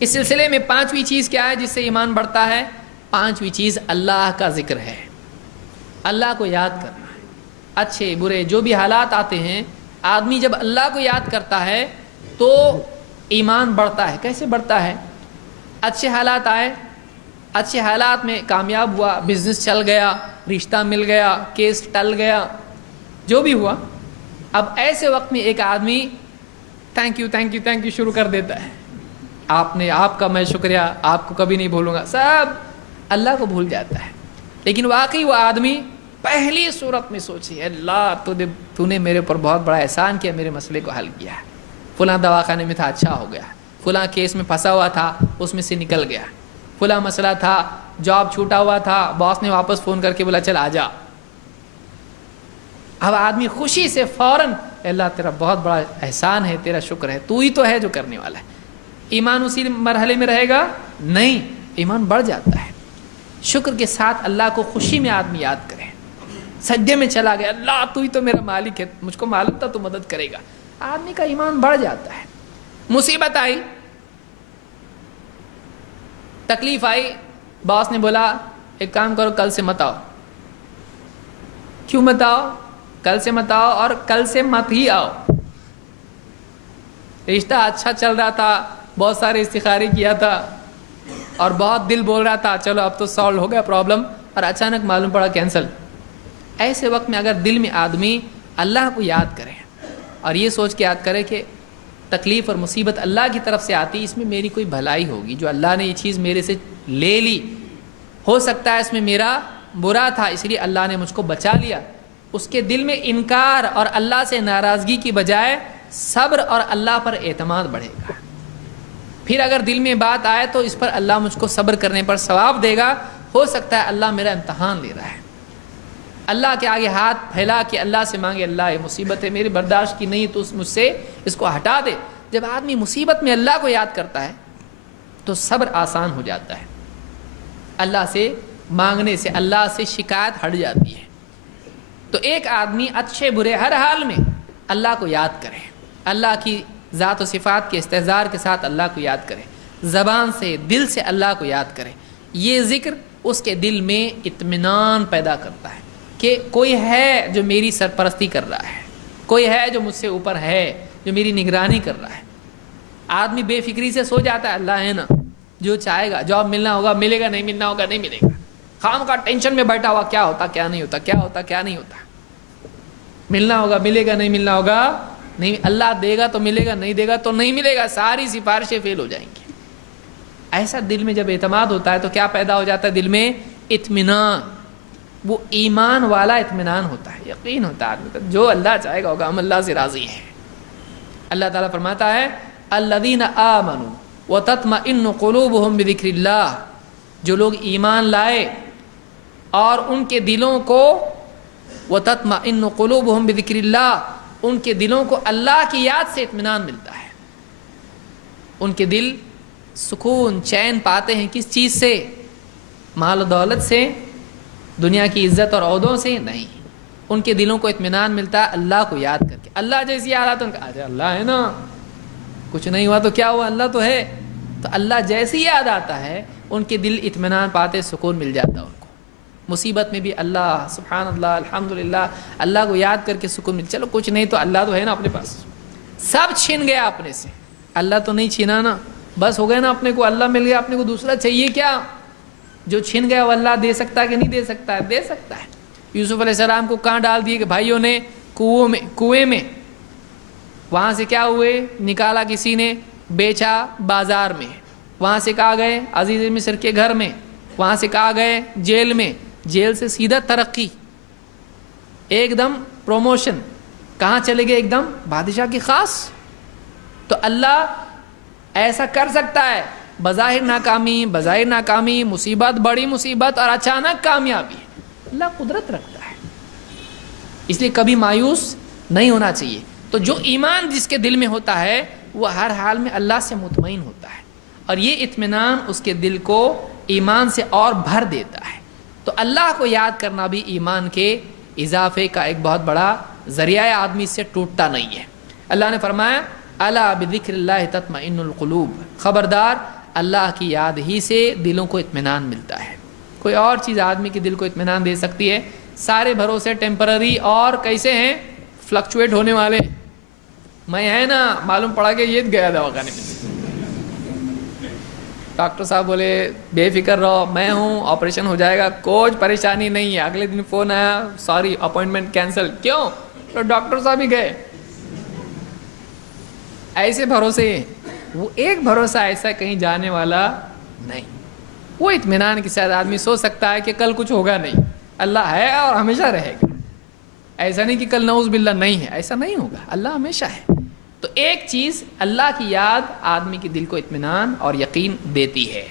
اس سلسلے میں پانچویں چیز کیا ہے جس سے ایمان بڑھتا ہے؟ پانچویں چیز اللہ کا ذکر ہے، اللہ کو یاد کرنا ہے۔ اچھے برے جو بھی حالات آتے ہیں، آدمی جب اللہ کو یاد کرتا ہے تو ایمان بڑھتا ہے۔ کیسے بڑھتا ہے؟ اچھے حالات آئے، اچھے حالات میں کامیاب ہوا، بزنس چل گیا، رشتہ مل گیا، کیس ٹل گیا، جو بھی ہوا، اب ایسے وقت میں ایک آدمی تھینک یو شروع کر دیتا ہے، آپ کا میں شکریہ، آپ کو کبھی نہیں بھولوں گا، سب اللہ کو بھول جاتا ہے۔ لیکن واقعی وہ آدمی پہلی صورت میں سوچے، اللہ تو نے میرے اوپر بہت بڑا احسان کیا، میرے مسئلے کو حل کیا ہے، فلاں دواخانے میں تھا اچھا ہو گیا، فلاں کیس میں پھنسا ہوا تھا اس میں سے نکل گیا، فلاں مسئلہ تھا جاب چھوٹا ہوا تھا باس نے واپس فون کر کے بولا چل آ جا۔ اب آدمی خوشی سے فوراً اللہ تیرا بہت بڑا احسان ہے، تیرا شکر ہے، تو ہی تو ہے جو کرنے والا ہے۔ ایمان اسی مرحلے میں رہے گا؟ نہیں، ایمان بڑھ جاتا ہے۔ شکر کے ساتھ اللہ کو خوشی میں آدمی یاد کرے، سجدے میں چلا گیا، اللہ تو ہی تو میرا مالک ہے، مجھ کو معلوم تھا تو مدد کرے گا، آدمی کا ایمان بڑھ جاتا ہے۔ مصیبت آئی، تکلیف آئی، باس نے بولا ایک کام کرو کل سے مت آؤ۔ کیوں مت آؤ؟ کل سے مت آؤ اور کل سے مت ہی آؤ۔ رشتہ اچھا چل رہا تھا، بہت سارے استخارے کیا تھا اور بہت دل بول رہا تھا چلو اب تو سالو ہو گیا پرابلم، اور اچانک معلوم پڑا کینسل۔ ایسے وقت میں اگر دل میں آدمی اللہ کو یاد کرے اور یہ سوچ کے یاد کرے کہ تکلیف اور مصیبت اللہ کی طرف سے آتی، اس میں میری کوئی بھلائی ہوگی، جو اللہ نے یہ چیز میرے سے لے لی، ہو سکتا ہے اس میں میرا برا تھا اس لیے اللہ نے مجھ کو بچا لیا، اس کے دل میں انکار اور اللہ سے ناراضگی کی بجائے صبر اور اللہ پر اعتماد بڑھے گا۔ پھر اگر دل میں بات آئے تو اس پر اللہ مجھ کو صبر کرنے پر ثواب دے گا، ہو سکتا ہے اللہ میرا امتحان لے رہا ہے۔ اللہ کے آگے ہاتھ پھیلا کے اللہ سے مانگے، اللہ یہ مصیبت ہے میری برداشت کی نہیں تو مجھ سے اس کو ہٹا دے۔ جب آدمی مصیبت میں اللہ کو یاد کرتا ہے تو صبر آسان ہو جاتا ہے، اللہ سے مانگنے سے، اللہ سے شکایت ہٹ جاتی ہے۔ تو ایک آدمی اچھے برے ہر حال میں اللہ کو یاد کرے، اللہ کی ذات و صفات کے استحضار کے ساتھ اللہ کو یاد کرے، زبان سے دل سے اللہ کو یاد کرے، یہ ذکر اس کے دل میں اطمینان پیدا کرتا ہے کہ کوئی ہے جو میری سرپرستی کر رہا ہے، کوئی ہے جو مجھ سے اوپر ہے، جو میری نگرانی کر رہا ہے۔ آدمی بے فکری سے سو جاتا ہے، اللہ ہے نا جو چاہے گا، جاب ملنا ہوگا ملے گا، نہیں ملنا ہوگا نہیں ملے گا، خام کا ٹینشن میں بیٹھا ہوا کیا ہوتا کیا نہیں ہوتا، کیا ہوتا کیا نہیں ہوتا، ملنا ہوگا ملے گا، نہیں ملنا ہوگا نہیں، اللہ دے گا تو ملے گا، نہیں دے گا تو نہیں ملے گا، ساری سفارشیں فیل ہو جائیں گی۔ ایسا دل میں جب اعتماد ہوتا ہے تو کیا پیدا ہو جاتا ہے دل میں؟ اطمینان، وہ ایمان والا اطمینان ہوتا ہے، یقین ہوتا ہے آدمی کو جو اللہ چاہے گا ہوگا، ہم اللہ سے راضی ہیں۔ اللہ تعالیٰ فرماتا ہے الذین آمنوا وتطمئن قلوبہم بذکر اللہ، جو لوگ ایمان لائے اور ان کے دلوں کو وتطمئن قلوبہم بذکر اللہ، ان کے دلوں کو اللہ کی یاد سے اطمینان ملتا ہے، ان کے دل سکون چین پاتے ہیں۔ کس چیز سے؟ مال و دولت سے، دنیا کی عزت اور عہدوں سے نہیں، ان کے دلوں کو اطمینان ملتا ہے اللہ کو یاد کر کے۔ اللہ جیسی یاد آتا ہے ان کا، آجا اللہ ہے نا، کچھ نہیں ہوا تو کیا ہوا، اللہ تو ہے۔ تو اللہ جیسی یاد آتا ہے ان کے دل اطمینان پاتے، سکون مل جاتا ہے ان کو۔ مصیبت میں بھی اللہ سبحان اللہ الحمدللہ، اللہ کو یاد کر کے سکون مل، چلو کچھ نہیں تو اللہ تو ہے نا اپنے پاس، سب چھن گیا اپنے سے، اللہ تو نہیں چھینا نا، بس ہو گیا نا اپنے کو، اللہ مل گیا، اپنے کو دوسرا چاہیے کیا؟ جو چھن گیا وہ اللہ دے سکتا ہے کہ نہیں دے سکتا ہے؟ دے سکتا ہے۔ یوسف علیہ السلام کو کہاں ڈال دیے کہ بھائیوں نے کنویں میں، وہاں سے کیا ہوئے؟ نکالا کسی نے، بیچا بازار میں، وہاں سے کہا گئے عزیز مصر کے گھر میں، وہاں سے کہا گئے جیل میں، جیل سے سیدھا ترقی، ایک دم پروموشن، کہاں چلے گئے؟ ایک دم بادشاہ کی خاص۔ تو اللہ ایسا کر سکتا ہے، بظاہر ناکامی، مصیبت، بڑی مصیبت اور اچانک کامیابی، اللہ قدرت رکھتا ہے، اس لیے کبھی مایوس نہیں ہونا چاہیے۔ تو جو ایمان جس کے دل میں ہوتا ہے وہ ہر حال میں اللہ سے مطمئن ہوتا ہے، اور یہ اطمینان اس کے دل کو ایمان سے اور بھر دیتا ہے۔ تو اللہ کو یاد کرنا بھی ایمان کے اضافے کا ایک بہت بڑا ذریعہ ہے، آدمی سے ٹوٹتا نہیں ہے۔ اللہ نے فرمایا الا بذکر اللہ تطمئن القلوب، خبردار اللہ کی یاد ہی سے دلوں کو اطمینان ملتا ہے. کوئی اور چیز آدمی کے دل کو اطمینان دے سکتی ہے؟ سارے بھروسے ٹیمپرری اور کیسے ہیں؟ فلکچویٹ ہونے والے. میں ہے نا معلوم پڑا کہ یہ گیا دواخانے میں، ڈاکٹر صاحب بولے بے فکر رہو، میں ہوں، آپریشن ہو جائے گا، کوئی پریشانی نہیں ہے. اگلے دن فون آیا، سوری اپوائنٹمنٹ کینسل. کیوں؟ تو ڈاکٹر صاحب ہی گئے. ایسے بھروسے، وہ ایک بھروسہ ایسا کہیں جانے والا نہیں. وہ اطمینان کے ساتھ آدمی سو سکتا ہے کہ کل کچھ ہوگا نہیں، اللہ ہے اور ہمیشہ رہے گا. ایسا نہیں کہ کل نعوذ باللہ نہیں ہے، ایسا نہیں ہوگا، اللہ ہمیشہ ہے. تو ایک چیز اللہ کی یاد آدمی کے دل کو اطمینان اور یقین دیتی ہے.